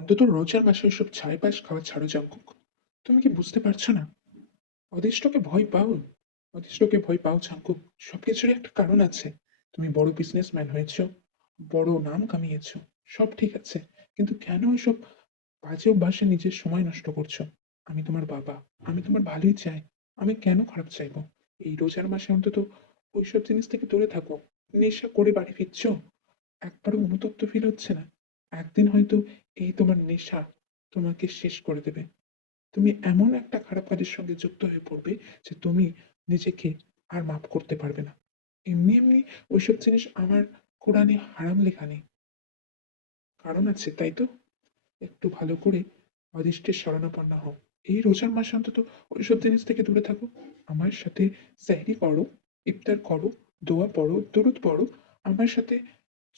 অন্তত রোজার মাসে ওইসব ছাই পায়েস খাওয়া ছাড়ো জাঙ্কুক। তুমি কি বুঝতে পারছো না? অদৃষ্টকে ভয় পাও। অদৃষ্টকে ভয় পাও জাঙ্কুক। সবকিছুরই একটা কারণ আছে। তুমি বড় বিজনেসম্যান হয়েছো, বড় নাম কামিয়েছো, সব ঠিক আছে, কিন্তু কেন এসব বাজে অভ্যাসে নিজের সময় নষ্ট করছো? আমি তোমার বাবা, আমি তোমার ভালোই চাই। আমি কেন খারাপ চাইবো? এই রোজার মাসে অন্তত ওইসব জিনিস থেকে দূরে থাকো। নেশা করে বাড়ি ফিরছো, একবারও অনুতপ্ত ফিল হচ্ছে না? একদিন হয়তো এই তোমার নেশা তোমাকে শেষ করে দেবে। তুমি এমন একটা খারাপ কাজের সঙ্গে যুক্ত হয়ে পড়বে যে তুমি নিজেকে আর মাফ করতে পারবে না। এমনি এমনি ওইসব জিনিস আমার কোরআনে হারাম লেখা নেই, কারণ আছে, তাই তো? একটু ভালো করে অদৃষ্টের শরণাপন্ন হও। এই রোজার মাসে অন্তত ওইসব জিনিস থেকে দূরে থাকো। আমার সাথে সেহরি করো, ইফতার করো, দোয়া পড়ো, দুরুদ পড়ো। আমার সাথে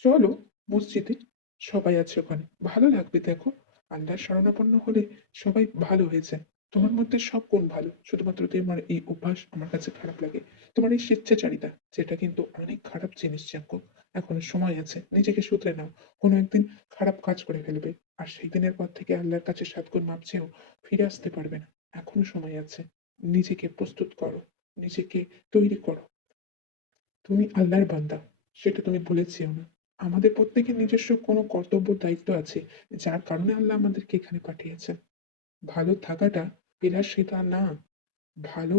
চলো মসজিদে, সবাই আছে ওখানে, ভালো লাগবে। দেখো, আল্লাহর শরণাপন্ন হলে সবাই ভালো হয়ে যায়। তোমার মধ্যে সব গুণ ভালো, শুধুমাত্র তোমার এই অভ্যাস আমার কাছে খারাপ লাগে। তোমার এই স্বেচ্ছাচারিতা, যেটা কিন্তু অনেক খারাপ জিনিস। জানকো, এখনো সময় আছে, নিজেকে শুধরে নাও। কোনো একদিন খারাপ কাজ করে ফেলবে, আর সেই দিনের পর থেকে আল্লাহর কাছে ৭ গুণ মাপ চেয়েও ফিরে আসতে পারবে না। এখনো সময় আছে। নিজেকে প্রস্তুত করো, নিজেকে তৈরি করো। তুমি আল্লাহর বান্দা, সেটা তুমি ভুলে যেও না। আমাদের প্রত্যেকের নিজস্ব কোনো কর্তব্য দায়িত্ব আছে, যার কারণে আল্লাহ আমাদেরকে এখানে পাঠিয়েছেন। ভালো থাকাটা বিলাসিতা না, ভালো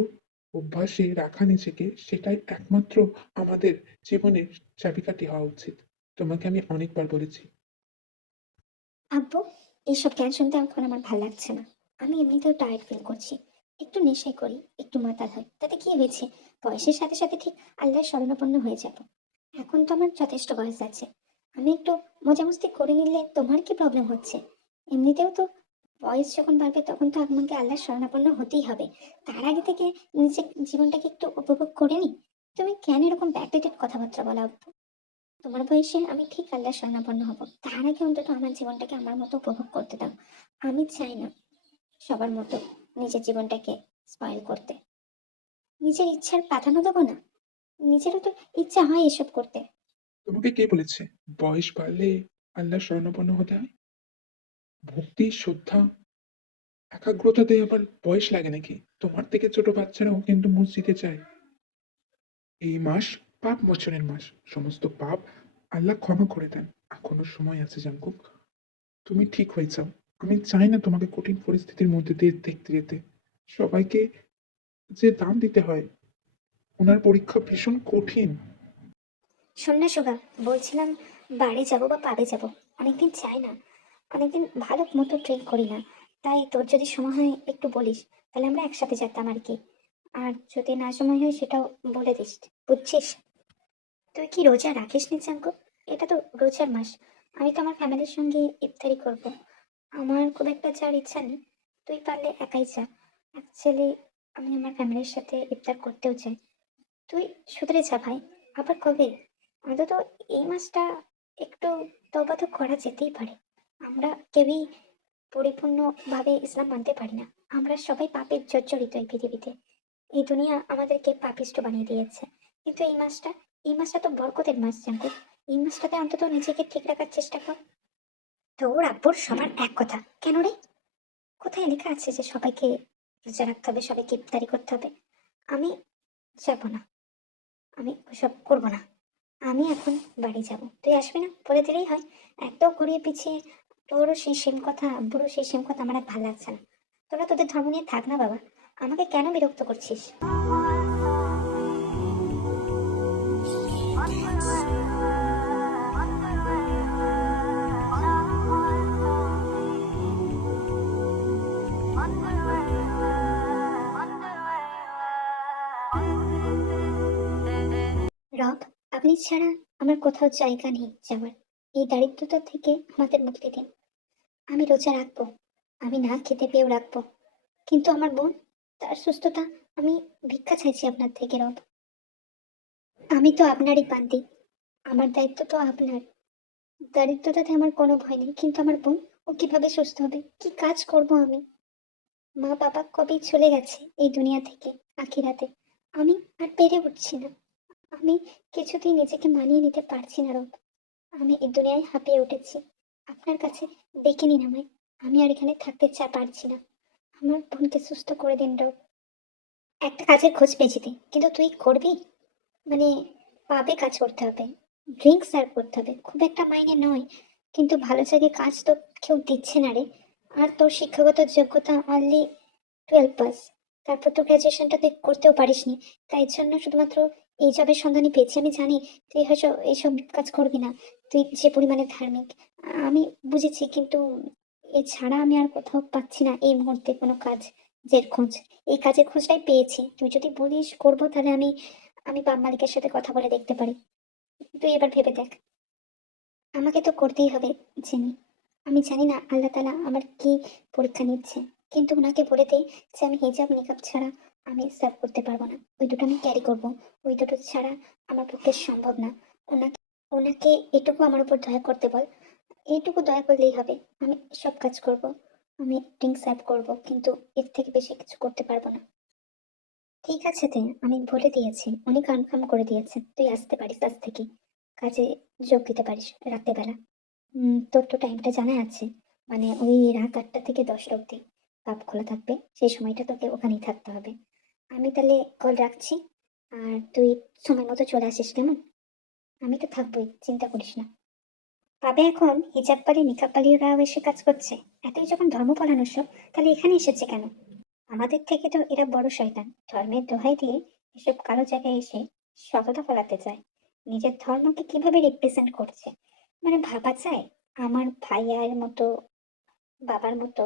অভ্যাসে রাখা নিজেকে, সেটাই একমাত্র আমাদের জীবনের চাবিকাঠি হওয়া উচিত। তোমাকে আমি অনেকবার বলেছি। আব্বু, এইসব জ্ঞান শুনতে এখন আমার ভাল লাগছে না। আমি এমনিতেও টায়ার্ড ফিল করছি। একটু নেশাই করি, একটু মাতাল হয়, তাতে কি হয়েছে? বয়সের সাথে সাথে ঠিক আল্লাহর শরণাপন্ন হয়ে যাব। এখন তো আমার যথেষ্ট বয়স আছে। আমি একটু মজামস্তি করে নিলে তোমার কি প্রবলেম হচ্ছে? এমনিতেও তো বয়স যখন বাড়বে তখন তো আমাকে আল্লাহর শরণাপন্ন হতেই হবে। তার আগে থেকে নিজের জীবনটাকে একটু উপভোগ করে নি। তুমি কেন এরকম ব্যাকডেটেড কথাবার্তা বলো আব্বু? তোমার বয়সে আমি ঠিক আল্লাহর শরণাপন্ন হব, তার আগে অন্তত আমার জীবনটাকে আমার মতো উপভোগ করতে দাও। আমি চাই না সবার মতো নিজের জীবনটাকে স্পয়েল করতে। নিজের ইচ্ছার প্রাধান্য দেবো না? নিজেরও তো ইচ্ছা হয় এসব করতে। তোমাকে কে বলেছে বয়স বাড়লে আল্লাহর শরণাপন্ন হতে হয়? ভক্তি, শ্রদ্ধা, একাগ্রতাতে আবার বয়স লাগে নাকি? তোমার থেকে ছোট বাচ্চারাও কিন্তু মসজিদে যায়। এই মাস পাপ মোচনের মাস। সমস্ত পাপ আল্লাহ ক্ষমা করে দেন। এখনো সময় আছে জাঙ্কুক, তুমি ঠিক হয়ে যাও। আমি চাই না তোমাকে কঠিন পরিস্থিতির মধ্যে দিয়ে দেখতে যেতে। সবাইকে যে দাম দিতে হয়, ওনার পরীক্ষা ভীষণ কঠিন। শোন না সুগা, বলছিলাম বাড়ি যাবো বা পাবে যাবো, অনেকদিন চাই না, অনেকদিন ভালো মতো ট্রেন করি না। তাই তোর যদি সময় হয় একটু বলিস, তাহলে আমরা একসাথে যেতাম আর কি। আর যদি না সময় হয় সেটাও বলে দিস, বুঝছিস? তুই কি রোজা রাখিস নি জাঙ্কু? এটা তো রোজার মাস। আমি তো আমার ফ্যামিলির সঙ্গে ইফতারি করব। আমার খুব একটা যাওয়ার ইচ্ছা নেই। তুই পারলে একাই যা। অ্যাকচুয়ালি আমি আমার ফ্যামিলির সাথে ইফতার করতেও চাই। তুই শুধরে যা ভাই। আবার কবে? অন্তত এই মাসটা একটু তওবা তো করা যেতেই পারে। আমরা কেউই পরিপূর্ণভাবে ইসলাম মানতে পারি না। আমরা সবাই পাপে জর্জরিত এই পৃথিবীতে। এই দুনিয়া আমাদেরকে পাপিষ্ট বানিয়ে দিয়েছে। কিন্তু এই মাসটা তো বরকতের মাস জানতো। এই মাসটাতে অন্তত নিজেকে ঠিক রাখার চেষ্টা কর। তোর আব্বুর সবার এক কথা কেন রে? কোথায় লেখা আছে যে সবাইকে রোজা রাখতে হবে, সবাইকে ইফতারি করতে হবে? আমি যাব না, আমি ওসব করবো না। আমি এখন বাড়ি যাব, তুই আসবি না বলে দিলেই হয়। এত ঘুরিয়ে পিছিয়ে তোরও সেই সেম কথা, আব্বুরও সেই সেম কথা, আমার আর ভালো লাগছে না। তোরা তোদের ধর্ম নিয়ে থাক না বাবা, আমাকে কেন বিরক্ত করছিস? রব, আপনি ছাড়া আমার কোথাও জায়গা নেই যাওয়ার। এই দারিদ্রতা থেকে আমাদের মুক্তি দিন। আমি রোজা রাখবো, আমি না খেতে পেয়েও রাখবো। কিন্তু আমার বোন, তার সুস্থতা, আমি ভিক্ষা চাইছি আপনার থেকে রব। আমি তো আপনারই বান্দি, আমার দায়িত্ব তো আপনার। দারিদ্রতাতে আমার কোনো ভয় নেই, কিন্তু আমার বোন, ও কিভাবে সুস্থ হবে? কি কাজ করব আমি? মা বাবা কবেই চলে গেছে এই দুনিয়া থেকে আখিরাতে। আমি আর পেরে উঠছি না। আমি কিছুতেই নিজেকে মানিয়ে নিতে পারছি না রব। আমি এই দুনিয়ায় হাঁপিয়ে উঠেছি। আপনার কাছে ডেকে নিন আমায়। আমি আর এখানে থাকতে পারছি না। আমার বোনকে সুস্থ করে দিন ডক। একটা কাজের খোঁজ পেয়েছি তুই, কিন্তু তুই করবি? মানে পাবে কাজ করতে হবে, ড্রিঙ্ক সার্ভ করতে হবে, খুব একটা মাইনে নয়, কিন্তু ভালো জায়গায় কাজ তো কেউ দিচ্ছে না রে। আর তোর শিক্ষাগত যোগ্যতা অনলি 12 পাস, তারপর তো গ্র্যাজুয়েশনটা তুই করতেও পারিসনি। তাই জন্য শুধুমাত্র এই জবের সন্ধানই পেয়েছি। আমি জানি তুই হয়তো এইসব কাজ করবি না, তুই যে পরিমাণে ধার্মিক আমি বুঝেছি, কিন্তু এছাড়া আমি আর কোথাও পাচ্ছি না এই মুহূর্তে কোনো কাজ জের খোঁজ। এই কাজের খোঁজটাই পেয়েছি, তুই যদি বলিস করবো তাহলে আমি আমি বাপ মালিকের সাথে কথা বলে দেখতে পারি। তুই এবার ভেবে দেখ। আমাকে তো করতেই হবে জেনি। আমি জানি না আল্লাহ তাআলা আমার কি পরীক্ষা নিচ্ছে, কিন্তু ওনাকে বলে দেই যে আমি হিজাব নিকাব ছাড়া আমি সার্ভ করতে পারবো না, ওই দুটো আমি ক্যারি করব, ওই দুটো ছাড়া আমার পক্ষে সম্ভব না। ওনাকে ওনাকে এটুকু আমার উপর দয়া করতে বল, এইটুকু দয়া করলেই হবে। আমি সব কাজ করব, আমি ড্রিঙ্ক সার্ভ করব, কিন্তু এর থেকে বেশি কিছু করতে পারবো না। ঠিক আছে তে, আমি বলে দিয়েছি, উনি কনফার্ম করে দিয়েছেন তুই আসতে পারিস, আজ থেকে কাজে যোগ দিতে পারিস রাত্রেবেলা। তোর তো টাইমটা জানা আছে, মানে ওই রাত 8টা থেকে 10টা অবধি পাব খোলা থাকবে, সেই সময়টা তোকে ওখানেই থাকতে হবে। আমি তাহলে কল রাখছি, আর তুই সময় মতো চলে আসিস কেমন? আমি তো থাকবোই, চিন্তা করিস না। পাবে এখন হিজাব পালি নিকাব পালিরাও এসে কাজ করছে। এতই যখন ধর্ম পালানোর সব, তাহলে এখানে এসেছে কেন? আমাদের থেকে তো এরা বড় শয়তান, ধর্মের দোহাই দিয়ে এসব কালো জায়গায় এসে সততা ফলাতে চায়। নিজের ধর্মকে কিভাবে রিপ্রেজেন্ট করছে, মানে ভাবা যায় আমার ভাইয়ার মতো, বাবার মতো,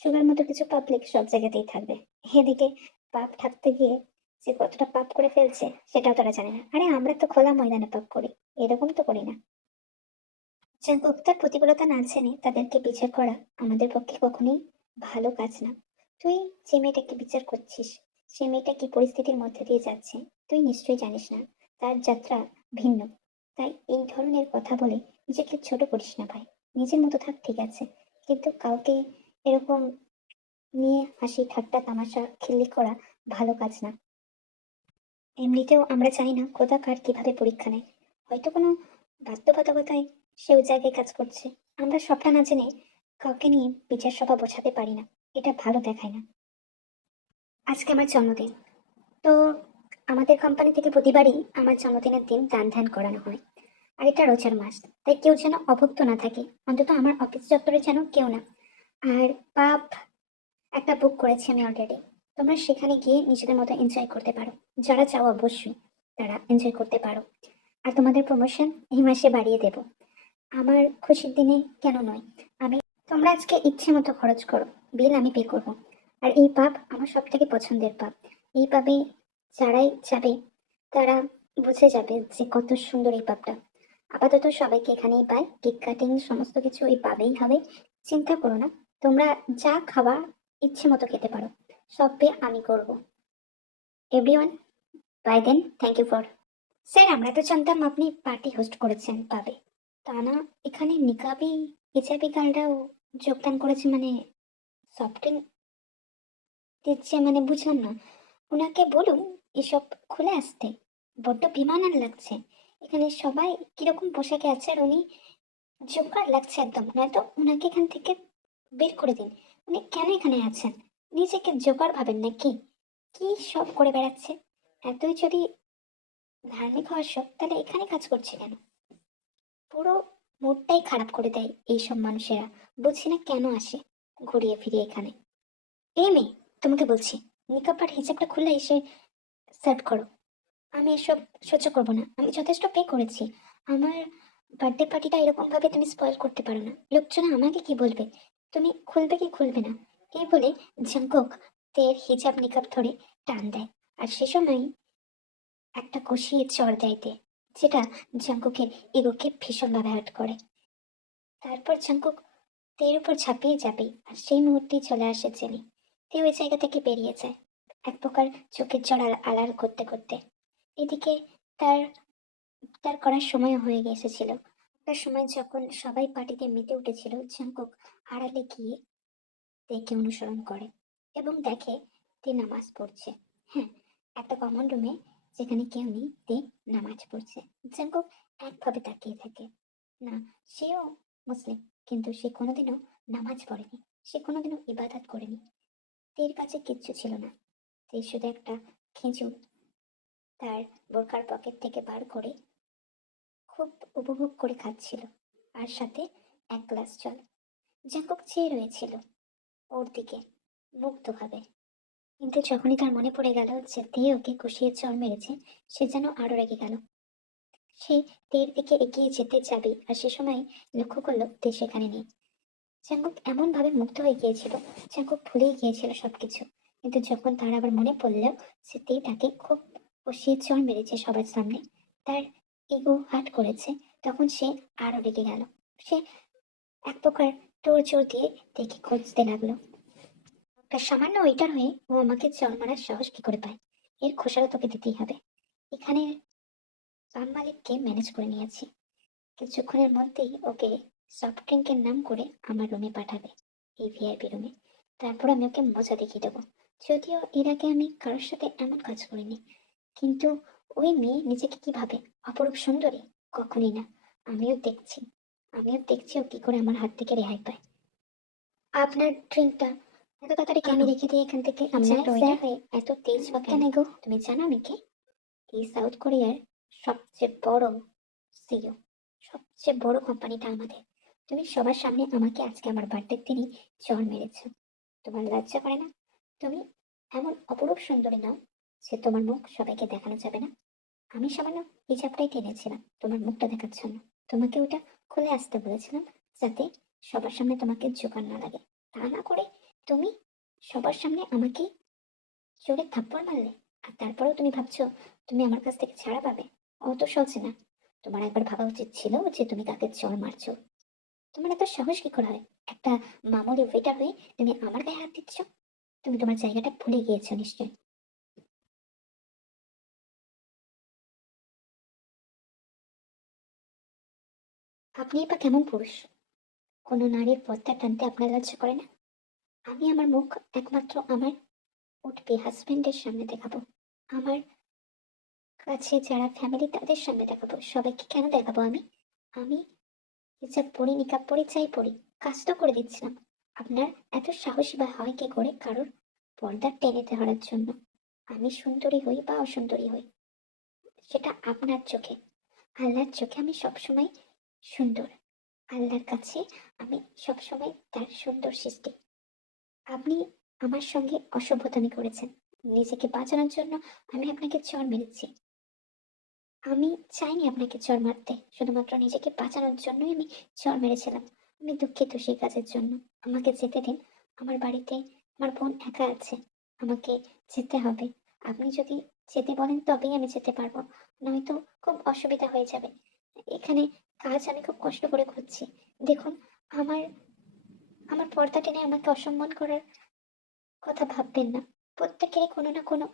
সুগার মতো কিছু পাবলিক সব জায়গাতেই থাকবে। এদিকে পাপ ঢাকতে গিয়ে যে কতটা পাপ করে ফেলছে সেটাও তারা জানে না। আরে আমরা তো খোলা ময়দানে পাপ করি, এরকম তো করি না। যে বক্তার প্রতিকূলতা না জেনে তাদেরকে বিচার করা আমাদের পক্ষে কখনোই ভালো কাজ না। তুই যে মেয়েটাকে বিচার করছিস, সে মেয়েটা কি পরিস্থিতির মধ্যে দিয়ে যাচ্ছে তুই নিশ্চয়ই জানিস না, তার যাত্রা ভিন্ন। তাই এই ধরনের কথা বলে নিজেকে ছোট করিস না ভাই। নিজের মতো থাক, ঠিক আছে, কিন্তু কাউকে এরকম নিয়ে হাসি ঠাট্টা তামাশা খিল্লি করা ভালো কাজ না। এমনিতেও আমরা জানি না খোদা কার কিভাবে পরীক্ষা নেয়, হয়তো কোনো বাধ্যবাধকতায় সে ওই জায়গায় কাজ করছে। আমরা সবটা না জেনে কাউকে নিয়ে বিচার সভা বোঝাতে পারি না, এটা ভালো দেখায় না। আজকে আমার জন্মদিন, তো আমাদের কোম্পানি থেকে প্রতিবারই আমার জন্মদিনের দিন দান ধ্যান করানো হয়। আর এটা রোজার মাস, তাই কেউ যেন অভুক্ত না থাকে, অন্তত আমার অফিস চত্বরে যেন কেউ না। আর পাব একটা বুক করেছি আমি অলরেডি, তোমরা সেখানে গিয়ে নিজেদের মতো এনজয় করতে পারো। যারা চাও অবশ্যই তারা এনজয় করতে পারো। আর তোমাদের প্রমোশন এই মাসে বাড়িয়ে দেব, আমার খুশির দিনে কেন নয়। আমি তোমরা আজকে ইচ্ছে মতো খরচ করো, বিল আমি পে করবো। আর এই পাব আমার সব থেকে পছন্দের পাব। এই পাবে যারাই যাবে তারা বুঝে যাবে যে কত সুন্দর এই পাবটা। আপাতত সবাইকে এখানেই পাই, কেক কাটিং সমস্ত কিছু এই পাবেই হবে। চিন্তা করো না, তোমরা যা খাওয়া ইচ্ছে মতো খেতে পারো, সব পে আমি করবো। Everyone, bye then, thank you for. Sir আমরা তো জানতাম আপনি পার্টি হোস্ট করেছেন পাবে, তা না এখানে নিকাবি হিজাবি গার্লরাও যোগদান করেছে, মানে সফট ড্রিঙ্ক দিচ্ছে, মানে বুঝলাম না। ওনাকে বলুন এসব খুলে আসতে, বড্ড বিমানান লাগছে। এখানে সবাই কিরকম পোশাকে আছে, আর উনি জোকার লাগছে একদম, নয়তো ওনাকে এখান থেকে বের করে দিন। উনি কেন এখানে আছেন? নিজেকে জোকার ভাবেন নাকি? কি সব করে বেড়াচ্ছে? এতই যদি ধার্মিক হওয়ার শখ, তাহলে এখানে কাজ করছে কেন? পুরো মুডটাই খারাপ করে দেয় এইসব মানুষেরা। বুঝি না কেন আসে ঘুরিয়ে ফিরিয়ে এখানে। এই মেয়ে, তোমাকে বলছি নিকাব আর হিজাবটা খুলে এসে সার্ভ করো। আমি এসব সহ্য করবো না, আমি যথেষ্ট পে করেছি। আমার বার্থডে পার্টিটা এরকম ভাবে তুমি স্পয়েল করতে পারো না। লোকজন আমাকে কি বলবে? তুমি খুলবে কি খুলবে না? এই বলে জাঙ্কুক তের হিজাব নিকাব ধরে টান দেয়, আর সে সময় একটা কষিয়ে চড় দেয় তে, যেটা জাঙ্কুকের ইগোকে ভীষণভাবে হার্ট করে। তারপর জাঙ্কুক তের উপর ঝাঁপিয়ে যাবে, আর সেই মুহূর্তেই চলে আসে জেনি। তে ওই জায়গা থেকে বেরিয়ে যায়, এক প্রকার চোখের জল আড়াল করতে করতে। এদিকে তার তার করার সময় হয়ে এসেছিল। একটা সময় যখন সবাই পার্টিতে মেতে উঠেছিল, জাঙ্কুক আড়ালে গিয়ে তেকে অনুসরণ করে এবং দেখে তে নামাজ পড়ছে। হ্যাঁ, একটা কমন রুমে যেখানে কেউ নেই, তে নামাজ পড়ছে। জাঙ্কুক একভাবে তাকিয়ে থাকে। না, সেও মুসলিম, কিন্তু সে কোনোদিনও নামাজ পড়েনি, সে কোনোদিনও ইবাদত করেনি। তের কাছে কিচ্ছু ছিল না। তে শুধু একটা খেজুর তার বোরকার পকেট থেকে বার করে খুব উপভোগ করে খাচ্ছিল, আর সাথে এক গ্লাস জল। জাঙ্কুক চেয়ে রয়েছিল ওর দিকে মুগ্ধভাবে। কিন্তু যখনই তার মনে পড়ে গেল যে তে ওকে কষিয়ে চড় মেরেছে, সে যেন আরো রেগে গেল। সে তের দিকে এগিয়ে যেতে যাবে, আর সে সময় লক্ষ্য করলো তে সেখানে নেই। জাঙ্কুক এমন ভাবে মুগ্ধ হয়ে গিয়েছিল, জাঙ্কুক ভুলেই গিয়েছিল সবকিছু। কিন্তু যখন তার আবার মনে পড়লো যে তে তাকে খুব কষিয়ে চড় মেরেছে সবার সামনে, তার ইগো হার্ট করেছে, তখন সে আরো রেগে গেল। সে এক প্রকার তোড় জোড় দিয়ে তেকে খুঁজতে লাগলো। একটা সামান্য ওয়েটার হয়ে ও আমাকে চড় মারার সাহস কি করে পায়? এর খোসারও তোকে দিতেই হবে। এখানে পাম মালিককে ম্যানেজ করে নিয়েছি, কিছুক্ষণের মধ্যেই ওকে সফট ড্রিঙ্কের নাম করে আমার রুমে পাঠাবে, এই ভিআইপি রুমে। তারপর আমি ওকে মজা দেখিয়ে দেবো। যদিও এর আগে আমি কারোর সাথে এমন কাজ করিনি, কিন্তু ওই মেয়ে নিজেকে কি ভাবে, অপরূপ সুন্দরী? কখনই না। আমিও দেখছি, আমিও দেখছি ও কি করে আমার হাত থেকে রেহাই পায়। আপনার ড্রিঙ্কটা এত তাড়াতাড়ি আমি রেখে দিই এখান থেকে। আপনার ওয়েটার হয়ে এত তেজ বা কেন গো? তুমি জানো আমি কে? এই সাউথ কোরিয়ার সবচেয়ে বড় সিইও, সবচেয়ে বড় কোম্পানিটা আমাদের। তুমি সবার সামনে আমাকে আজকে আমার বার্থডের দিনই চড় মেরেছো। তোমার লজ্জা করে না? তুমি এমন অপরূপ সুন্দরী নাও যে তোমার মুখ সবাইকে দেখানো যাবে না। আমি সামান্য হিজাবটাই টেনেছিলাম তোমার মুখটা দেখার জন্য। তোমাকে ওটা খুলে আসতে বলেছিলাম যাতে সবার সামনে তোমাকে জোকার না লাগে। তা না করে তুমি সবার সামনে আমাকে জোরে থাপ্পড় মারলে, আর তারপরেও তুমি ভাবছো তুমি আমার কাছ থেকে ছাড়া পাবে? অত সহজে না। তোমার একবার ভাবা উচিত ছিল যে তুমি কাকে চড় মারছো। তোমার এত সাহস কি করে হয়? একটা মামুলি ওয়েটার হয়ে তুমি আমার গায়ে হাত দিচ্ছ? তুমি তোমার জায়গাটা ভুলে গিয়েছো নিশ্চয়। আপনি বা কেমন পুরুষ? কোনো নারীর পর্দা টানতে আপনার লজ্জা করে না? আমি আমার মুখ একমাত্র আমার উঠবে হাজবেন্ডের সামনে দেখাবো, আমার কাছে যারা ফ্যামিলি তাদের সামনে দেখাবো। সবাইকে কেন দেখাবো আমি? আমি হিজাব পরি, নিকাব পরি, যাই পরি, কাজ তো করে দিচ্ছিলাম। আপনার এত সাহসী বা হয় কি করে কারোর পর্দা টেনে ধরার জন্য? আমি সুন্দরী হই বা অসুন্দরী হই সেটা আপনার চোখে, আল্লাহর চোখে আমি সবসময় সুন্দর। আল্লাহর কাছে আমি সবসময় তার সুন্দর সৃষ্টি। আপনি আমার সঙ্গে অসভ্যতামি করেছেন, নিজেকে বাঁচানোর জন্য আমি আপনাকে চড় মেরেছি। আমি চাইনি আপনাকে চড় মারতে, শুধুমাত্র নিজেকে বাঁচানোর জন্যই আমি চড় মেরেছিলাম। আমি দুঃখিত সেই কাজের জন্য। আমাকে যেতে দিন। আমার বাড়িতে আমার বোন একা আছে, আমাকে যেতে হবে। আপনি যদি যেতে বলেন তবেই আমি যেতে পারবো, নয়তো খুব অসুবিধা হয়ে যাবে। এখানে কাজ আমি খুব কষ্ট করে করছি। দেখুন, আমার আমার পর্দা টেনে আমাকে অসম্মান করার কথা ভাববেন না। প্রত্যেকেরই কোনো না কোনো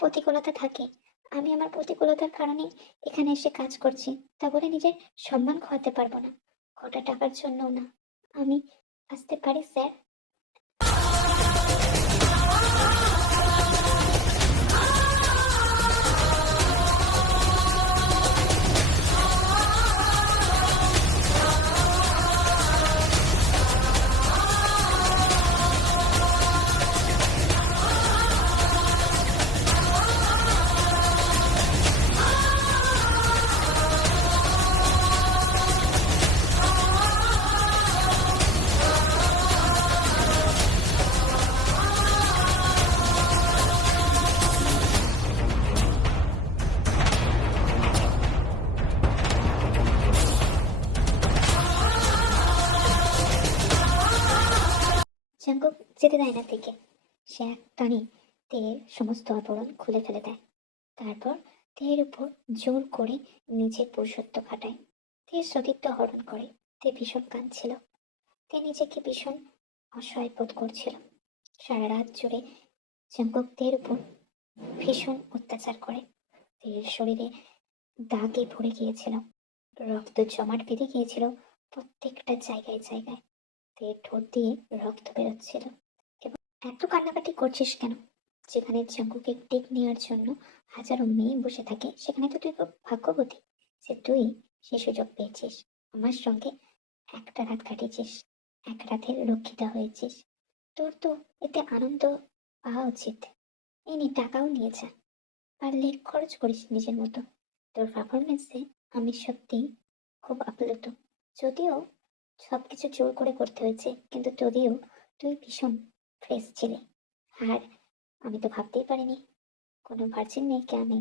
প্রতিকূলতা থাকে। আমি আমার প্রতিকূলতার কারণেই এখানে এসে কাজ করছি, তা বলে নিজের সম্মান খোয়াতে পারবো না, কটা টাকার জন্যও না। আমি আসতে পারি স্যার? জাঙ্কুক যেতে দেয় না থেকে। সে এক টানে তের সমস্ত আবরণ খুলে ফেলে দেয়। তারপর তের উপর জোর করে নিজের পুরুষত্ব খাটায়। তের সতীত্ব হরণ করে। তে ভীষণ কাঁদছিল। তে নিজেকে ভীষণ অসহায় বোধ করছিল। সারা রাত জুড়ে জাঙ্কুক তের উপর ভীষণ অত্যাচার করে। তের শরীরে দাগে ভরে গিয়েছিল, রক্ত জমাট বেঁধে গিয়েছিল প্রত্যেকটা জায়গায় জায়গায়। তের ঠোঁট দিয়ে রক্ত বেরোচ্ছিল। এবং এত কান্নাকাটি করছিস কেন? যেখানে জাঙ্কুকে টেক নেওয়ার জন্য হাজারো মেয়ে বসে থাকে, সেখানে তো তুই খুব ভাগ্যবতী যে তুই সে সুযোগ পেয়েছিস আমার সঙ্গে একটা রাত কাটিয়েছিস, এক রাতে রক্ষিতা হয়েছিস। তোর তো এতে আনন্দ পাওয়া উচিত। এই নে, টাকাও নিয়েছে, পারলে খরচ করিস নিজের মতো। তোর পারফরমেন্সে আমি সত্যি খুব আপ্লুত। যদিও সবকিছু জোর করে করতে হয়েছে, কিন্তু যদিও তুই ভীষণ ফ্রেশ ছিলি। আর আমি তো ভাবতেই পারিনি কোনো ভার্জিন মেয়েকে আমি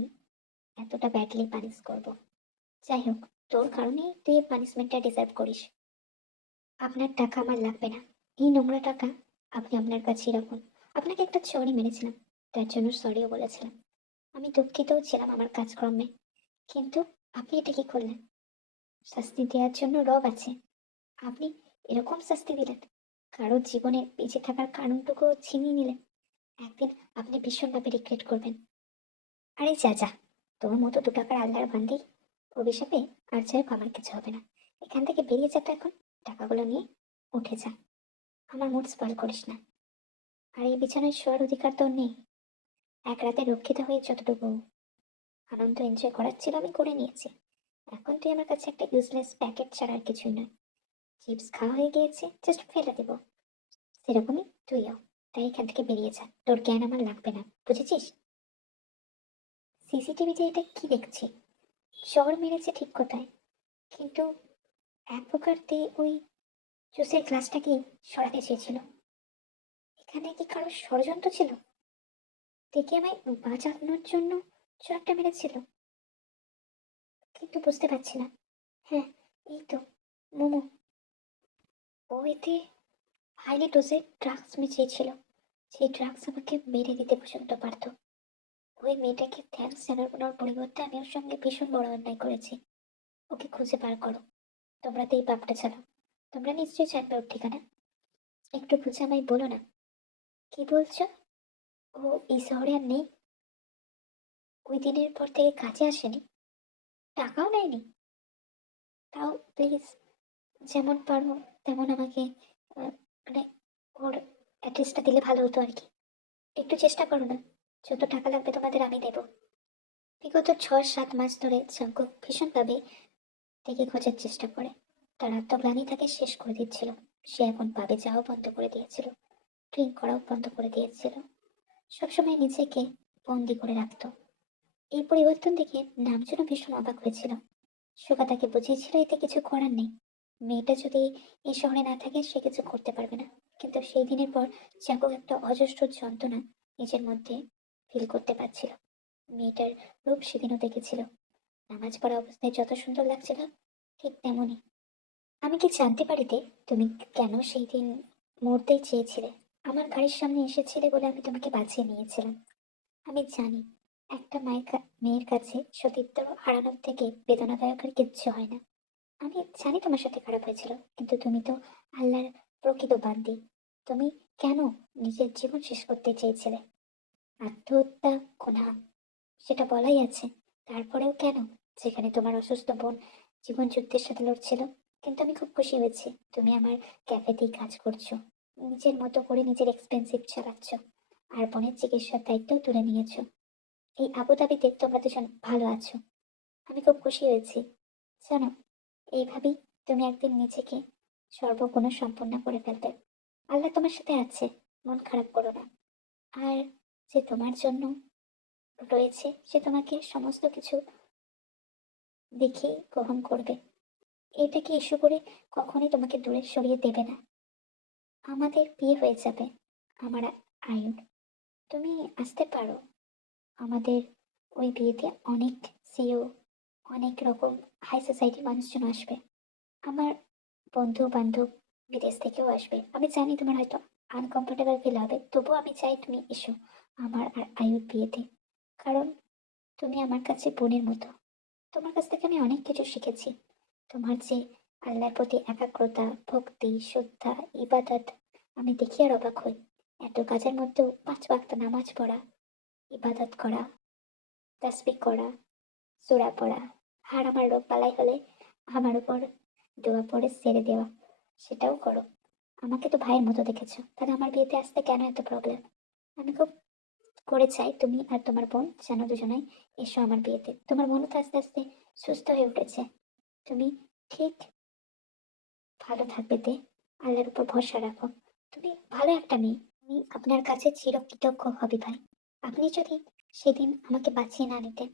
এতটা ব্যাডলি পানিশ করব। যাই হোক, তোর কারণেই তুই এই পানিশমেন্টটা ডিজার্ভ করিস। আপনার টাকা আমার লাগবে না। এই নোংরা টাকা আপনি আপনার কাছেই রাখুন। আপনাকে একটা চড়ই মেরেছিলাম, তার জন্য সরিও বলেছিলাম। আমি দুঃখিতও ছিলাম আমার কাজকর্মে। কিন্তু আপনি এটা কি করলেন? শাস্তি দেওয়ার জন্য রব আছে, আপনি এরকম শাস্তি দিলেন। কারো জীবনে বেঁচে থাকার কারণটুকু ছিনিয়ে নিলেন। একদিন আপনি ভীষণভাবে রিগ্রেট করবেন। আরে যা যা, তোর মতো 2 টাকার আল্লাহর বান্দি অভিশাপে আর যাই হোক আমার কিছু হবে না। এখান থেকে বেরিয়ে যা তো এখন। টাকাগুলো নিয়ে উঠে যা, আমার মুড স্পয়েল করিস না। আর এই বিছানায় শোয়ার অধিকার তোর নেই। এক রাতে রক্ষিত হয়ে যতটুকু আনন্দ এনজয় করার ছিল আমি করে নিয়েছি। এখন তুই আমার কাছে একটা ইউজলেস প্যাকেট ছাড়া আর কিছুই নয়। চিপস খাওয়া হয়ে গিয়েছে, জাস্ট ফেলে দেবো, সেরকমই তুইও। তাই এখান থেকে বেরিয়ে যা, তোর জ্ঞান আমার লাগবে না, বুঝেছিস? সিসিটিভিতে এটা কি দেখছি? চর মেরেছে ঠিক কোথায়, কিন্তু এক প্রকার দিয়ে ওই জুসের গ্লাসটাকে সরাতে চেয়েছিল। এখানে কি কারো ষড়যন্ত্র ছিল? দেখে আমায় বাঁচানোর জন্য চরটা মেরেছিল, কিন্তু বুঝতে পারছি না। হ্যাঁ, এই তো মোমো। ও এতে হাইলি ডোজের ড্রাগস মিশিয়েছিল। সেই ড্রাগস আমাকে মেরে দিতে পর্যন্ত পারতো। ওই মেয়েটাকে থ্যাঙ্কস জানানোর পরিবর্তে আমি ওর সঙ্গে ভীষণ বড় অন্যায় করেছি। ওকে খুঁজে বার করো। তোমরা তো এই পাপটা চালাও, তোমরা নিশ্চয়ই জানবে ওর ঠিকানা। একটু খুঁজে আমায় বলো না। কি বলছো? ও এই শহরে আর নেই? ওই দিনের পর থেকে কাজে আসেনি, টাকাও নেয়নি? তাও প্লিজ, যেমন পারো তেমন আমাকে মানে ওর অ্যাড্রেসটা দিলে ভালো হতো আর কি। একটু চেষ্টা করো না, যত টাকা লাগবে তোমাদের আমি দেবো। বিগত 6-7 মাস ধরে জাঙ্কুক ভীষণভাবে দেখে খোঁজার চেষ্টা করে। তার আত্মগ্লানি তাকে শেষ করে দিচ্ছিল। সে এখন পাবে যাওয়া বন্ধ করে দিয়েছিল, ড্রিঙ্ক করাও বন্ধ করে দিয়েছিল, সবসময় নিজেকে বন্দি করে রাখতো। এই পরিবর্তন দেখে নামজনও ভীষণ অবাক হয়েছিল। সুগা তাকে বুঝিয়েছিল এতে কিছু করার নেই। মেয়েটা যদি এই শহরে না থাকে সে কিছু করতে পারবে না। কিন্তু সেই দিনের পর জাঙ্কুক একটা অজস্র যন্ত্রণা নিজের মধ্যে ফিল করতে পারছিল। মেয়েটার রূপ সেদিনও দেখেছিল, নামাজ পড়া অবস্থায় যত সুন্দর লাগছিল ঠিক তেমনই। আমি কি জানতে পারি তে, তুমি কেন সেই দিন মরতেই চেয়েছিলে? আমার গাড়ির সামনে এসেছিলে বলে আমি তোমাকে বাঁচিয়ে নিয়েছিলাম। আমি জানি একটা মেয়ের কাছে সতীত্ব হারানোর থেকে বেদনাদায়ক আর কিচ্ছু হয় না। আমি জানি তোমার সাথে খারাপ হয়েছিল, কিন্তু তুমি তো আল্লাহর প্রকৃত বান্দি। তুমি কেন নিজের জীবন শেষ করতে চেয়েছিলে? আত্মহত্যা গুনাহ, সেটা বলাই আছে। তারপরেও কেন? যেখানে তোমার অসুস্থ বোন জীবন যুদ্ধের সাথে লড়ছিল। কিন্তু আমি খুব খুশি হয়েছি তুমি আমার ক্যাফেতেই কাজ করছো, নিজের মতো করে নিজের এক্সপেন্সিভ চালাচ্ছ, আর বোনের চিকিৎসার দায়িত্বও তুলে নিয়েছো। এই আবুধাবিতে তোমরা দুজন ভালো আছো, আমি খুব খুশি হয়েছি। জানো, এইভাবেই তুমি একদিন নিজেকে সর্বগুণ সম্পন্ন করে ফেলবে। আল্লাহ তোমার সাথে আছে, মন খারাপ করো না। আর যে তোমার জন্য রয়েছে সে তোমাকে সমস্ত কিছু দেখেই গ্রহণ করবে। এটাকে ইস্যু করে কখনোই তোমাকে দূরে সরিয়ে দেবে না। আমাদের বিয়ে হয়ে যাবে, আমার আয়ুর। তুমি আসতে পারো আমাদের ওই বিয়েতে। অনেক সিইও, অনেক রকম হাই সোসাইটির মানুষজন আসবে। আমার বন্ধু বান্ধব বিদেশ থেকেও আসবে। আমি জানি তোমার হয়তো আনকমফোর্টেবল ফিল হবে, তবুও আমি চাই তুমি এসো আমার আর আয়ুর বিয়েতে। কারণ তুমি আমার কাছে বোনের মতো। তোমার কাছ থেকে আমি অনেক কিছু শিখেছি। তোমার যে আল্লাহর প্রতি একাগ্রতা, ভক্তি, শ্রদ্ধা, ইবাদত, আমি দেখি আর অবাক হই। এত কাজের মধ্যেও 5 ওয়াক্ত নামাজ পড়া, ইবাদত করা, তাসবিহ করা, সূরা পড়া, আর আমার রোগ বালাই হলে আমার উপর দোয়া পড়ে ছেড়ে দেওয়া, সেটাও করো। আমাকে তো ভাইয়ের মতো দেখেছো, তাহলে আমার বিয়েতে আসতে কেন এত প্রবলেম? আমি খুব করে চাই তুমি আর তোমার বোন যেন দুজনাই এসো আমার বিয়েতে। তোমার বোনও তো আস্তে আস্তে সুস্থ হয়ে উঠেছে। তুমি ঠিক ভালো থাকবে তে, আল্লাহর উপর ভরসা রাখো। তুমি ভালো একটা মেয়ে, আমি আপনার কাছে চিরকৃতজ্ঞ হবি ভাই। আপনি যদি সেদিন আমাকে বাঁচিয়ে না নিতেন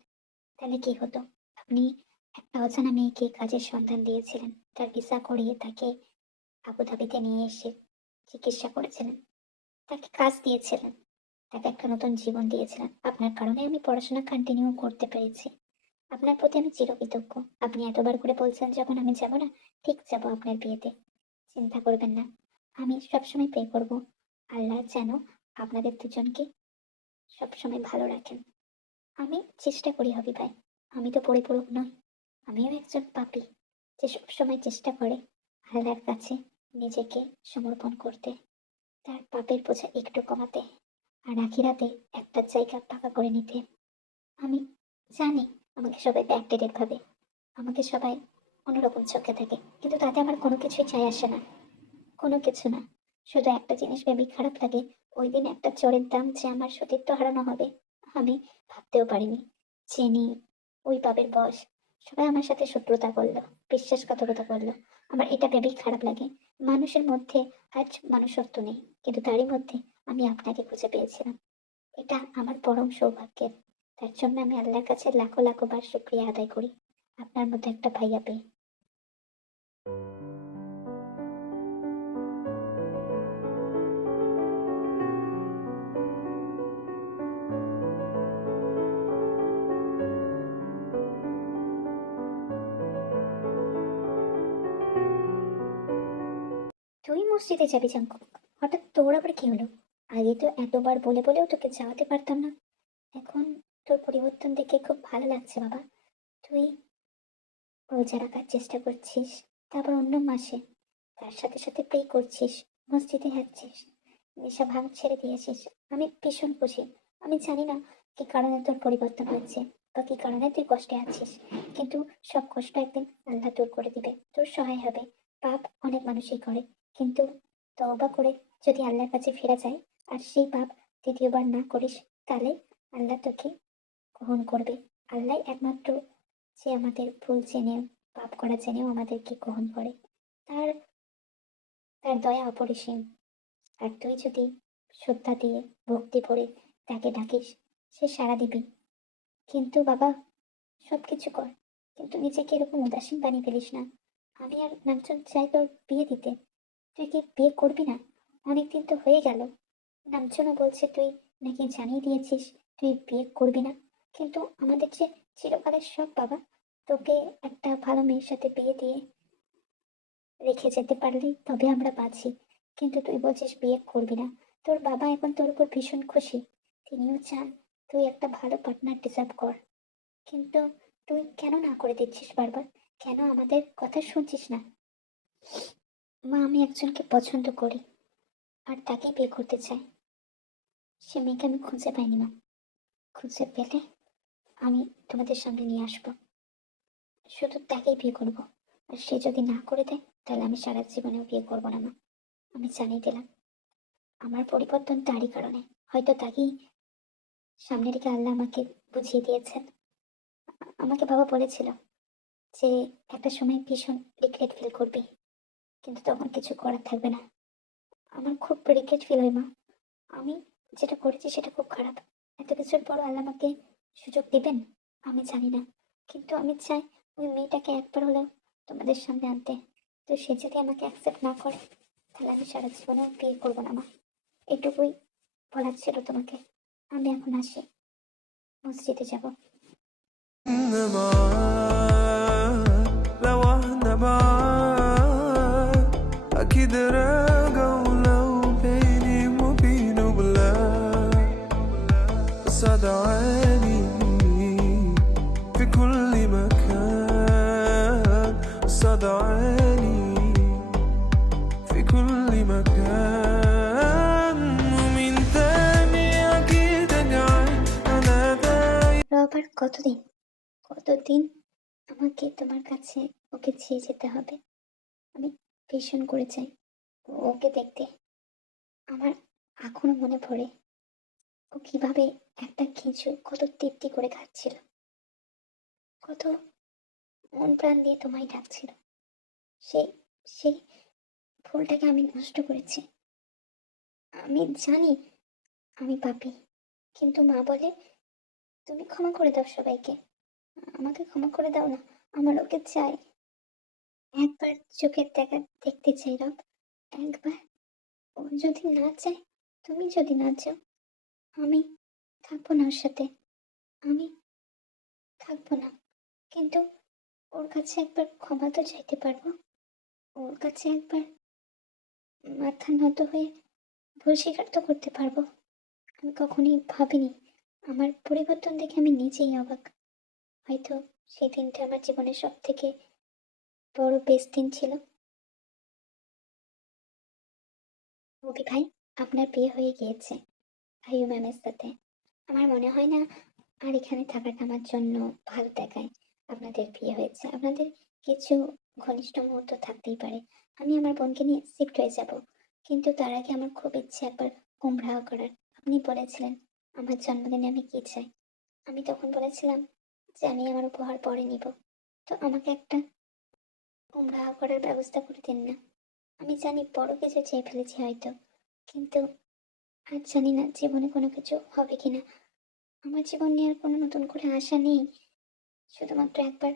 তাহলে কি হতো? আপনি একটা অজানা মেয়েকে কাজের সন্ধান দিয়েছিলেন, তার ভিসা করিয়ে তাকে আবুধাবিতে নিয়ে এসে চিকিৎসা করেছিলেন, তাকে কাজ দিয়েছিলেন, তাকে একটা নতুন জীবন দিয়েছিলেন। আপনার কারণে আমি পড়াশোনা কন্টিনিউ করতে পেরেছি। আপনার প্রতি আমি চিরকৃতজ্ঞ। আপনি এতবার করে বলছেন যখন আমি যাব না, ঠিক যাব আপনার বিয়েতে। চিন্তা করবেন না, আমি সবসময় প্রে করব আল্লাহ যেন আপনাদের দুজনকে সবসময় ভালো রাখেন। আমি চেষ্টা করি হবি ভাই, আমি তো পরিপূরক নই, আমিও একজন পাপী যে সবসময় চেষ্টা করে আল্লাহর কাছে নিজেকে সমর্পণ করতে, তার পাপের বোঝা একটু কমাতে, আর আখিরাতে একটা জায়গা পাকা করে নিতে। আমি জানি আমাকে সবাই ব্যাকডেটেড ভাবে, আমাকে সবাই অন্যরকম চোখে থাকে, কিন্তু তাতে আমার কোনো কিছুই যায় আসে না, কোনো কিছু না। শুধু একটা জিনিস ভেবেই খারাপ লাগে, ওই দিন একটা চোরের দাম যে আমার সতীত্ব হারানো হবে, আমি ভাবতেও পারিনি। চিনি ওই পাপের বশ, সবাই আমার সাথে শত্রুতা করলো, বিশ্বাসঘাতকতা করলো। আমার এটা ভেবেই খারাপ লাগে। মানুষের মধ্যে আজ মানুষত্ব নেই, কিন্তু তারই মধ্যে আমি আপনাকে খুঁজে পেয়েছিলাম। এটা আমার পরম সৌভাগ্যের। তার জন্য আমি আল্লাহর কাছে লাখো লাখো বার শুকরিয়া আদায় করি আপনার মতো একটা ভাইয়া পেয়ে। তুই মসজিদে যাবি জাঙ্কুক? হঠাৎ তোর আবার কি হলো? আগে তো এতবার বলে বলেও তোকে যাওয়াতে পারতাম না। এখন তোর পরিবর্তন দেখে খুব ভালো লাগছে বাবা। তুই রোজা রাখার চেষ্টা করছিস, তারপর অন্য মাসে তার সাথে সাথে প্রে করছিস, মসজিদে যাচ্ছিস, নেশা ভাঙ ছেড়ে দিয়েছিস। আমি ভীষণ খুশি। আমি জানি না কি কারণে তোর পরিবর্তন হয়েছে বা কি কারণে তুই কষ্টে আছিস, কিন্তু সব কষ্ট একদিন আল্লাহ দূর করে দিবে, তোর সহায় হবে। পাপ অনেক মানুষই করে, কিন্তু তওবা করে যদি আল্লাহর কাছে ফিরে যায় আর সেই পাপ দ্বিতীয়বার না করিস, তাহলে আল্লাহ তোকে গ্রহণ করবে। আল্লাহ একমাত্র যে আমাদের ভুল জেনেও, পাপ করা জেনেও আমাদেরকে গ্রহণ করে। তার তার দয়া অপরিসীম। আর তুই যদি শ্রদ্ধা দিয়ে, ভক্তি ভরে তাকে ডাকিস, সে সাড়া দিবি। কিন্তু বাবা, সবকিছু কর, কিন্তু নিজেকে এরকম উদাসীন বানিয়ে ফেলিস না। আমি আর নামচন চাই তোর বিয়ে দিতে। তুই কি বিয়ে করবি না? অনেকদিন তো হয়ে গেল। নামচনও বলছে তুই নাকি জানিয়ে দিয়েছিস তুই বিয়ে করবি না। কিন্তু আমাদের যে চিরকালের শখ বাবা, তোকে একটা ভালো মেয়ের সাথে বিয়ে দিয়ে রেখে যেতে পারলেই তবে আমরা বাঁচি। কিন্তু তুই বলছিস বিয়ে করবি না। তোর বাবা এখন তোর উপর ভীষণ খুশি, তিনিও চান তুই একটা ভালো পার্টনার ডিজার্ভ কর। কিন্তু তুই কেন না করে দিচ্ছিস বারবার? কেন আমাদের কথা শুনছিস না? মা, আমি একজনকে পছন্দ করি আর তাকেই বিয়ে করতে চাই। সে মেয়েকে আমি খুঁজে পাইনি মা, খুঁজে পেলে আমি তোমাদের সামনে নিয়ে আসবো। শুধু তাকেই বিয়ে করব। আর সে যদি না করে দেয় তাহলে আমি সারা জীবনেও বিয়ে করবো না মা। আমি জানিয়ে দিলাম, আমার পরিবর্তন তারই কারণে। হয়তো তাকেই সামনে রেখে আল্লাহ আমাকে বুঝিয়ে দিয়েছেন। আমাকে বাবা বলেছিল যে একটা সময় ভীষণ রিগ্রেট ফিল করবি, কিন্তু তখন কিছু করার থাকবে না। আমার খুব রিগ্রেট ফিল হয় মা। আমি যেটা করেছি সেটা খুব খারাপ। এত কিছুর পর আল্লাহ আমাকে সুযোগ দিবেন আমি জানি না, কিন্তু আমি চাই ওই মেয়েটাকে একবার হলেও তোমাদের সামনে আনতে। তো সে যদি আমাকে অ্যাকসেপ্ট না করে তাহলে আমি সারা জীবনেও বিয়ে করবো না মা। এটুকুই বলার ছিল তোমাকে। আমি এখন আসি, মসজিদে যাব। إحنا معاك لو احنا بعاد أكيد راجع ولو بيني وبينه بلاد بس أدعاني في كل مكان بس أدعاني في كل مكان ومين تاني أكيد أجعل أنا دايما রবার কতদিন, কতদিন আমাকে তোমার কাছে ওকে ছেড়ে যেতে হবে? আমি ভীষণ করে চাই ওকে দেখতে। আমার এখনো মনে পড়ে ও কিভাবে একটা খিচুড়ি কত তৃপ্তি করে খাচ্ছিল, কত মন প্রাণ দিয়ে তোমায় ডাকছিল। সেই সেই ভুলটাকে আমি নষ্ট করেছি। আমি জানি আমি পাপী, কিন্তু মা বলে তুমি ক্ষমা করে দাও সবাইকে, আমাকে ক্ষমা করে দাও না, আমার ওকে চাই। একবার চোখের দেখা দেখতে চাই রব, একবার। ও যদি না চায়, তুমি যদি না চাও, আমি থাকবো না ওর সাথে, আমি থাকবো না। কিন্তু ওর কাছে একবার ক্ষমা তো চাইতে পারবো, ওর কাছে একবার মাথা নত হয়ে ভুল স্বীকার তো করতে পারবো। আমি কখনোই ভাবিনি, আমার পরিবর্তন দেখে আমি নিজেই অবাক। হয়তো সেই দিনটা আমার জীবনের সব থেকে বড় বেস্ট দিন ছিল। রবি ভাই, আপনার বিয়ে হয়ে গিয়েছে আয়ু ম্যামের সাথে। আমার মনে হয় না আর এখানে থাকাটা আমার জন্য ভালো দেখায়। আপনাদের বিয়ে হয়েছে, আপনাদের কিছু ঘনিষ্ঠ মুহূর্ত থাকতেই পারে। আমি আমার বোনকে নিয়ে শিফট হয়ে যাব, কিন্তু তার আগে আমার খুব ইচ্ছে একবার উমরাহ করার। আপনি বলেছিলেন আমার জন্মদিনে আমি কি চাই, আমি তখন বলেছিলাম যে আমি আমার উপহার পরে নিব। তো আমাকে একটা উমরাহ করার ব্যবস্থা করে দিন না। আমি জানি বড় কিছু চেয়ে ফেলেছি হয়তো, কিন্তু আর জানি না জীবনে কোনো কিছু হবে কিনা। আমার জীবন নিয়ে আর কোনো নতুন করে আশা নেই, শুধুমাত্র একবার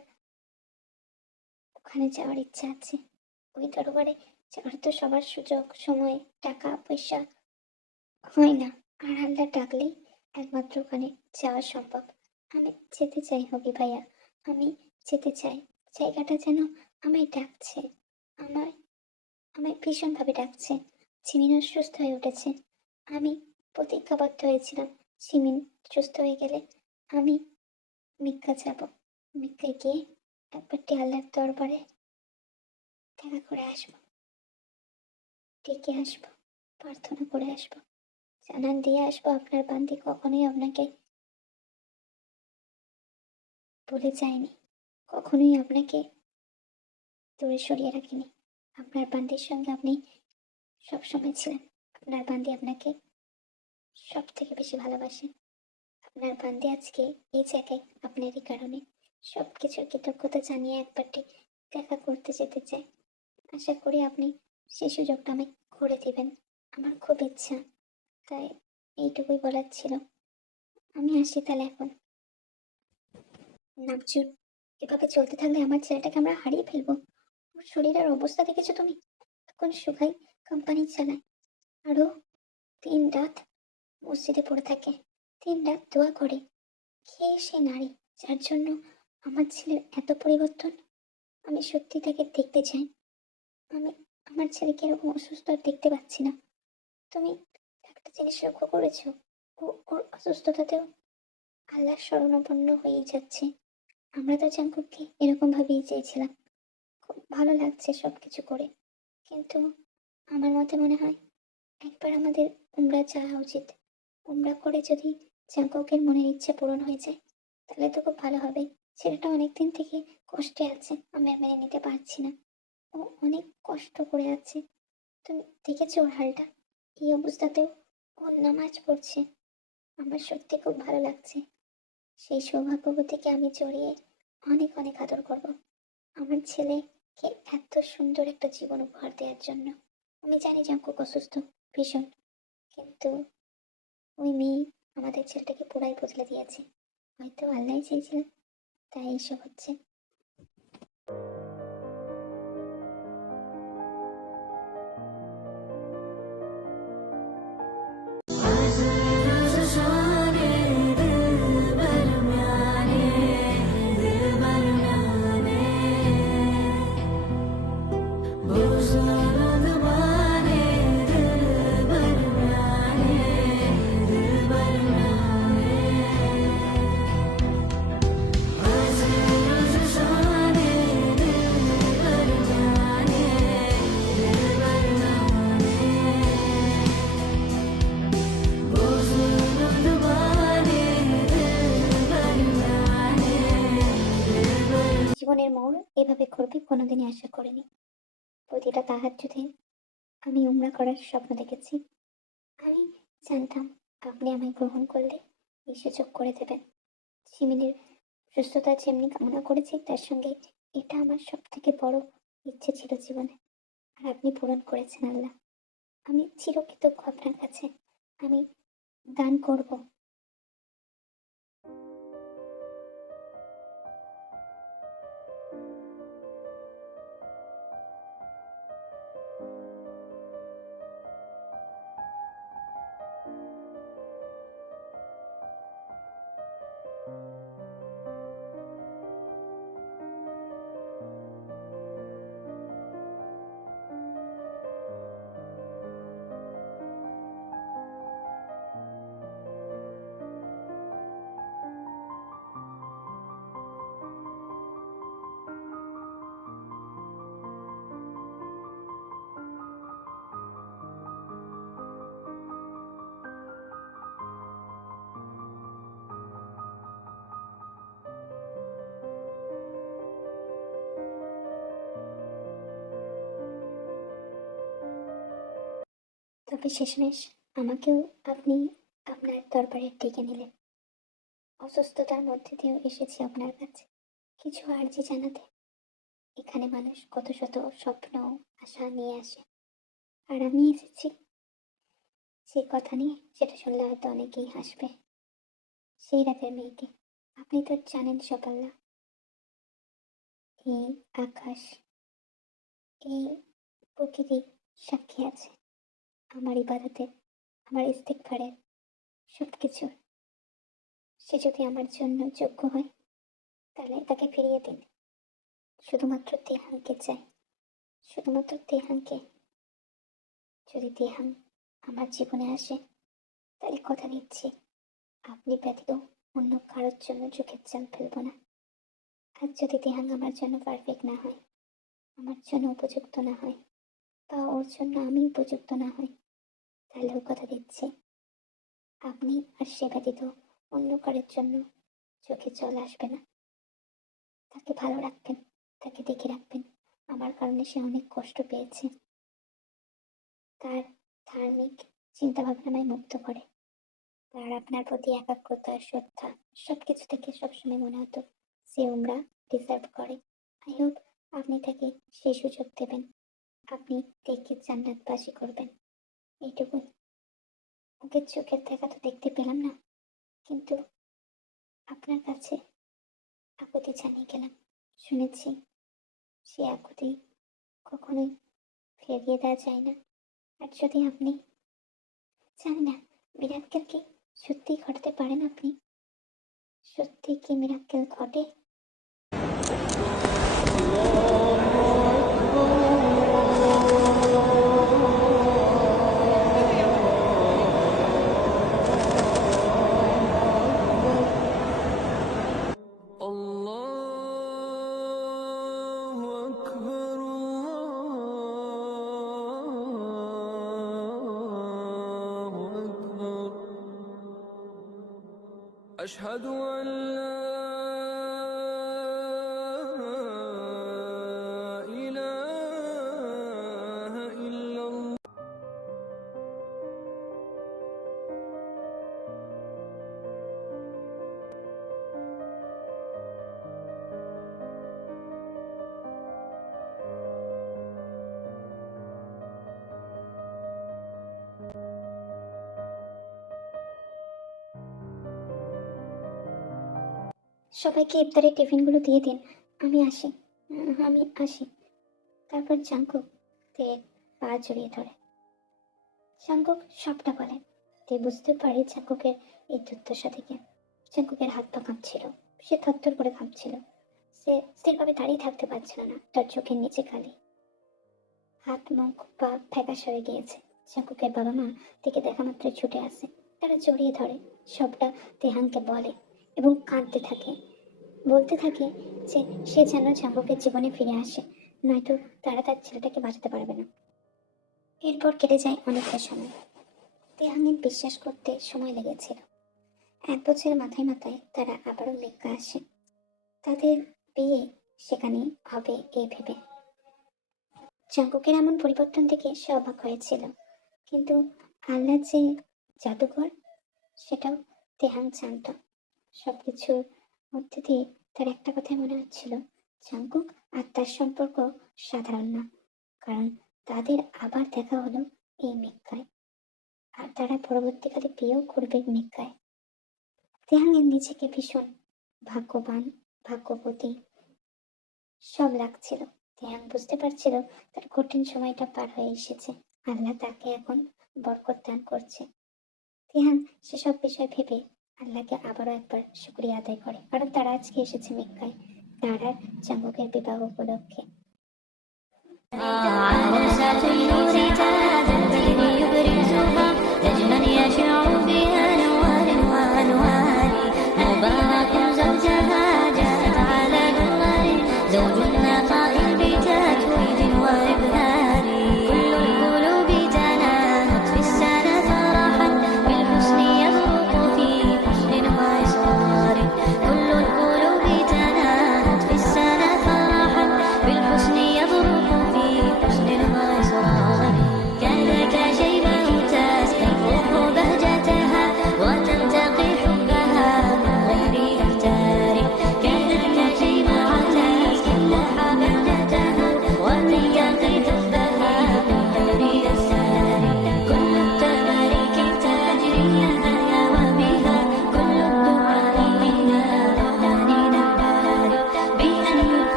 ওখানে যাওয়ার ইচ্ছা আছে। ওই দরবারে যাওয়ার তো সবার সুযোগ, সময়, টাকা পয়সা হয় না। আর আল্লাহ ডাকলেই একমাত্র ওখানে যাওয়া সম্ভব। আমি যেতে চাই হবি ভাইয়া, আমি যেতে চাই। জায়গাটা যেন আমায় ডাকছে, আমার আমায় ভীষণভাবে ডাকছে। সিমিন সুস্থ হয়ে উঠেছে, আমি প্রতিজ্ঞাবদ্ধ হয়েছিলাম সিমিন সুস্থ হয়ে গেলে আমি মিক্কা যাব। মিক্কায় গিয়ে একবারটি আল্লাহর দরবারে দেখা করে আসবো, ডেকে আসবো, প্রার্থনা করে আসবো, জানান দিয়ে আসবো আপনার বান্দি কখনোই আপনাকে ভুলে যায়নি, কখনোই আপনাকে দূরে সরিয়ে রাখিনি। আপনার বান্দির সঙ্গে আপনি সবসময় ছিলেন। আপনার বান্দি আপনাকে সব থেকে বেশি ভালোবাসে। আপনার বান্দি আজকে এই জায়গায় আপনারই কারণে। সব কিছুর কৃতজ্ঞতা জানিয়ে একবারটি দেখা করতে যেতে চাই। আশা করি আপনি সেই সুযোগটা আমায় করে দিবেন। আমার খুব ইচ্ছা, তাই এইটুকুই বলার ছিল। আমি আসি তাহলে এখন। নামচুর, এভাবে চলতে থাকলে আমার ছেলেটাকে আমরা হারিয়ে ফেলবো। ওর শরীরের অবস্থা দেখেছো তুমি? এখন সুখাই কোম্পানি চালায়, আরো দিন রাত মসজিদে পড়ে থাকে, দিন রাত দোয়া করে। কে সে নারী যার জন্য আমার ছেলের এত পরিবর্তন? আমি সত্যি তাকে দেখতে চাই। আমি আমার ছেলেকে এরকম অসুস্থ আর দেখতে পাচ্ছি না। তুমি একটা জিনিস লক্ষ্য করেছো? ও ওর অসুস্থতাতেও আল্লাহর শরণাপন্ন হয়েই যাচ্ছে। আমরা তো জাঙ্কুককে এরকম ভাবেই চেয়েছিলাম। খুব ভালো লাগছে সবকিছু করে, কিন্তু আমার মতে মনে হয় একবার আমাদের উমরা যাওয়া উচিত। উমরা করে যদি জাঙ্কুকের মনের ইচ্ছে পূরণ হয়ে যায়, তাহলে তো খুব ভালো হবে। ছেলেটা অনেকদিন থেকে কষ্টে আছে, আমি আর মেনে নিতে পারছি না। ও অনেক কষ্ট করে আছে। তুমি দেখেছো ওর হালটা? এই অবস্থাতেও ও নামাজ পড়ছে। আমার সত্যি খুব ভালো লাগছে। সেই সৌভাগ্যবতীকে আমি জড়িয়ে অনেক অনেক আদর করব আমার ছেলেকে এত সুন্দর একটা জীবন উপহার দেওয়ার জন্য। আমি জানি জাঙ্কুক অসুস্থ ভীষণ, কিন্তু ওই মেয়ে আমাদের ছেলেটাকে পুরাই বদলে দিয়েছে। হয়তো আল্লাহ চেয়েছিলেন, তাই এইসব হচ্ছে। জীবনের মোড় এভাবে ঘুরবে কোনোদিনই আশা করিনি। প্রতিটা তাহাজ্জুদে আমি উমরা করার স্বপ্ন দেখেছি। আমি জানতাম আপনি আমায় গ্রহণ করলে এই সুযোগ করে দেবেন। সিমিনের সুস্থতা যেমনি কামনা করেছি, তার সঙ্গে এটা আমার সব থেকে বড় ইচ্ছে ছিল জীবনে। আর আপনি পূরণ করেছেন আল্লাহ। আমি চিরকৃতজ্ঞ আপনার কাছে। আমি দান করব। তবে শেষমেশ আমাকেও আপনি আপনার দরবারে ডেকে নিলেন। অসুস্থতার মধ্যে দিয়েও এসেছি আপনার কাছে কিছু আর্জি জানাতে। এখানে মানুষ কত শত স্বপ্ন আশা নিয়ে আসে, আর আমি এসেছি সেই কথা নিয়ে, সেটা শুনলে হয়তো অনেকেই হাসবে। সেই রাতের মেয়েকে আপনি তো জানেন সব আল্লাহ। এই আকাশ, এই প্রকৃতি সাক্ষী আছে আমার ইবাদতের, আমার ইস্তেগফারের, সব কিছুর। সে যদি আমার জন্য যোগ্য হয় তাহলে তাকে ফিরিয়ে দিন। শুধুমাত্র তেহানকে চাই, শুধুমাত্র তেহানকে। যদি তেহান আমার জীবনে আসে তাহলে কথা দিচ্ছি আপনি ব্যতীত অন্য কারোর জন্য চোখের জল ফেলবো না। আর যদি তেহান আমার জন্য পারফেক্ট না হয়, আমার জন্য উপযুক্ত না হয়, বা ওর জন্য আমি উপযুক্ত না হই, তাহলেও কথা দিচ্ছি আপনি আর সে ব্যতীত অন্য কারোর জন্য চোখে জল আসবে না। তাকে ভালো রাখবেন, তাকে দেখে রাখবেন। আমার কারণে সে অনেক কষ্ট পেয়েছে। তার ধার্মিক চিন্তাভাবনা আমায় মুক্ত করে। তার আপনার প্রতি একাগ্রতা, শ্রদ্ধা, সবকিছু থেকে সবসময় মনে হতো সে উমরা ডিজার্ভ করে। আই হোপ আপনি তাকে সেই সুযোগ দেবেন, আপনি দেখে জান্নাতবাসী করবেন। এইটুকুই। ওকে চোখের দেখা তো দেখতে পেলাম না, কিন্তু আপনার কাছে আকুতি জানিয়ে গেলাম। শুনেছি সে আকুতি কখনোই ফিরিয়ে দেওয়া যায় না। আর যদি আপনি, জানি না, মিরাক্কেল কি সত্যিই ঘটাতে পারেন আপনি? সত্যি কি মিরাক্কেল ঘটে? الله أكبر، الله أكبر. أشهد أن لا إله إلا الله. সবাইকে ইফতারের টিফিনগুলো দিয়ে দিন। আমি আসি। আমি আসি। তারপর জাঙ্কুক তের পা জড়িয়ে ধরে। জাঙ্কুক সবটা বলে। তে বুঝতে পারে জাঙ্কুকের এই দুর্দশা থেকে। জাঙ্কুকের হাত পা কাঁপছিল, সে থরথর করে কাঁপছিল। সে স্থিরভাবে দাঁড়িয়ে থাকতে পারছিল না, তার চোখের নিচে কালি। হাত মুখ পা ফ্যাকাশে হয়ে গিয়েছে। জাঙ্কুকের বাবা মা থেকে দেখা মাত্রই ছুটে আসে। তারা জড়িয়ে ধরে, সবটা তেহানকে বলে এবং কাঁদতে থাকে। বলতে থাকে যে সে যেন জাঙ্কুকের জীবনে ফিরে আসে, নয়তো তারা তার ছেলেটাকে বাঁচাতে পারবে না। এরপর কেটে যায় অনেকটা সময়। তেহানের বিশ্বাস করতে সময় লেগেছিল। 1 বছরের মাথায় মাথায় তারা আবারও মেক্কা আসে। তাদের বিয়ে সেখানে হবে এই ভেবে। জাঙ্কুকের এমন পরিবর্তন দেখে সে অবাক হয়েছিল, কিন্তু আল্লাহ যে জাদুঘর সেটাও তেহান জানত। সবকিছুর মধ্যে দিয়ে তার একটা কথাই মনে হচ্ছিল, জাঙ্কুক আর তার সম্পর্ক সাধারণ না, কারণ তাদের আবার দেখা হলো এই মেক্কায়, আর তারা পরবর্তীকালে বিয়েও করবে মেক্কায়। তেহাঙ্গের নিজেকে ভীষণ ভাগ্যবান, ভাগ্যবতী সব লাগছিল। তেহাং বুঝতে পারছিল তার কঠিন সময়টা পার হয়ে এসেছে, আল্লাহ তাকে এখন বরকত দান করছে। তেহাং সেসব বিষয় ভেবে আল্লাহকে আবারও একবার শুকরিয়া আদায় করে, কারণ তারা আজকে এসেছে মেক্কায় তার আর জাঙ্গুকের বিবাহ উপলক্ষে।